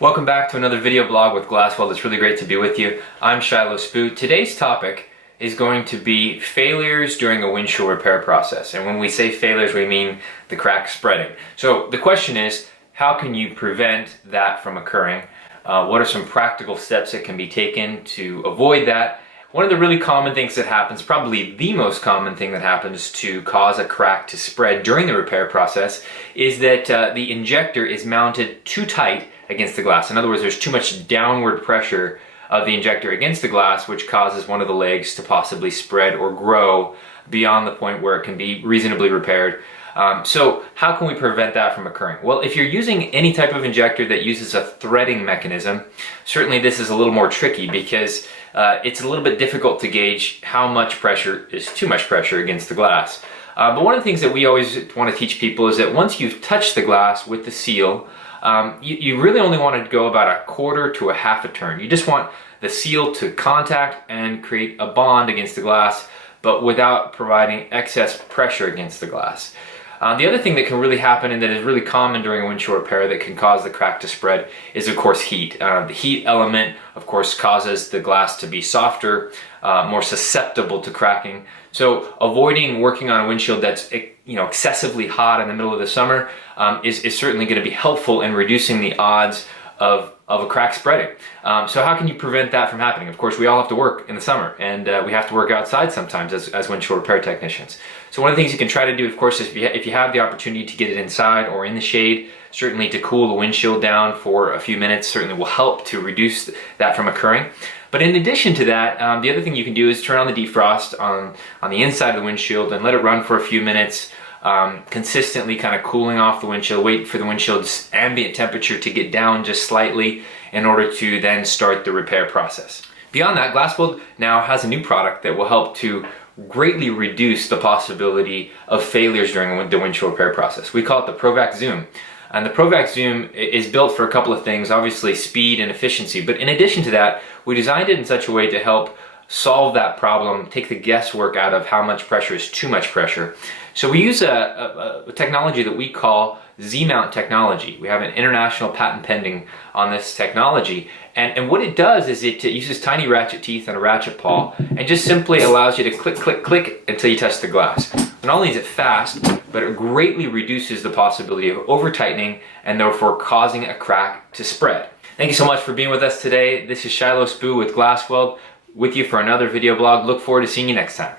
Welcome back to another video blog with Glasswell. It's really great to be with you. I'm Shiloh Spoo. Today's topic is going to be failures during a windshield repair process. And when we say failures, we mean the crack spreading. So the question is, how can you prevent that from occurring? What are some practical steps that can be taken to avoid that? One of the really common things that happens, probably the most common thing that happens to cause a crack to spread during the repair process, is that the injector is mounted too tight against the glass. In other words, there's too much downward pressure of the injector against the glass, which causes one of the legs to possibly spread or grow beyond the point where it can be reasonably repaired. So how can we prevent that from occurring? Well, if you're using any type of injector that uses a threading mechanism, certainly this is a little more tricky because it's a little bit difficult to gauge how much pressure is too much pressure against the glass. But one of the things that we always want to teach people is that once you've touched the glass with the seal, you really only want to go about a quarter to a half a turn. You just want the seal to contact and create a bond against the glass, but without providing excess pressure against the glass. The other thing that can really happen and that is really common during a windshield repair that can cause the crack to spread is, of course, heat. The heat element, of course, causes the glass to be softer, more susceptible to cracking. So avoiding working on a windshield that's excessively hot in the middle of the summer is certainly going to be helpful in reducing the odds of a crack spreading. So how can you prevent that from happening? Of course, we all have to work in the summer, and we have to work outside sometimes as windshield repair technicians. So one of the things you can try to do, of course, is if you have the opportunity to get it inside or in the shade, certainly to cool the windshield down for a few minutes certainly will help to reduce that from occurring. But in addition to that, the other thing you can do is turn on the defrost on the inside of the windshield and let it run for a few minutes, consistently kind of cooling off the windshield. Wait for the windshield's ambient temperature to get down just slightly in order to then start the repair process. Beyond that, Glasswell now has a new product that will help to greatly reduce the possibility of failures during the windshield repair process. We call it the ProVac Zoom. And the ProVac Zoom is built for a couple of things, obviously speed and efficiency. But in addition to that, we designed it in such a way to help solve that problem, take the guesswork out of how much pressure is too much pressure. So we use a technology that we call Z-mount technology. We have an international patent pending on this technology. And what it does is it uses tiny ratchet teeth and a ratchet pawl and just simply allows you to click, click, click until you touch the glass. Not only is it fast, but it greatly reduces the possibility of over-tightening and therefore causing a crack to spread. Thank you so much for being with us today. This is Shiloh Spoo with Glasswell, with you for another video blog. Look forward to seeing you next time.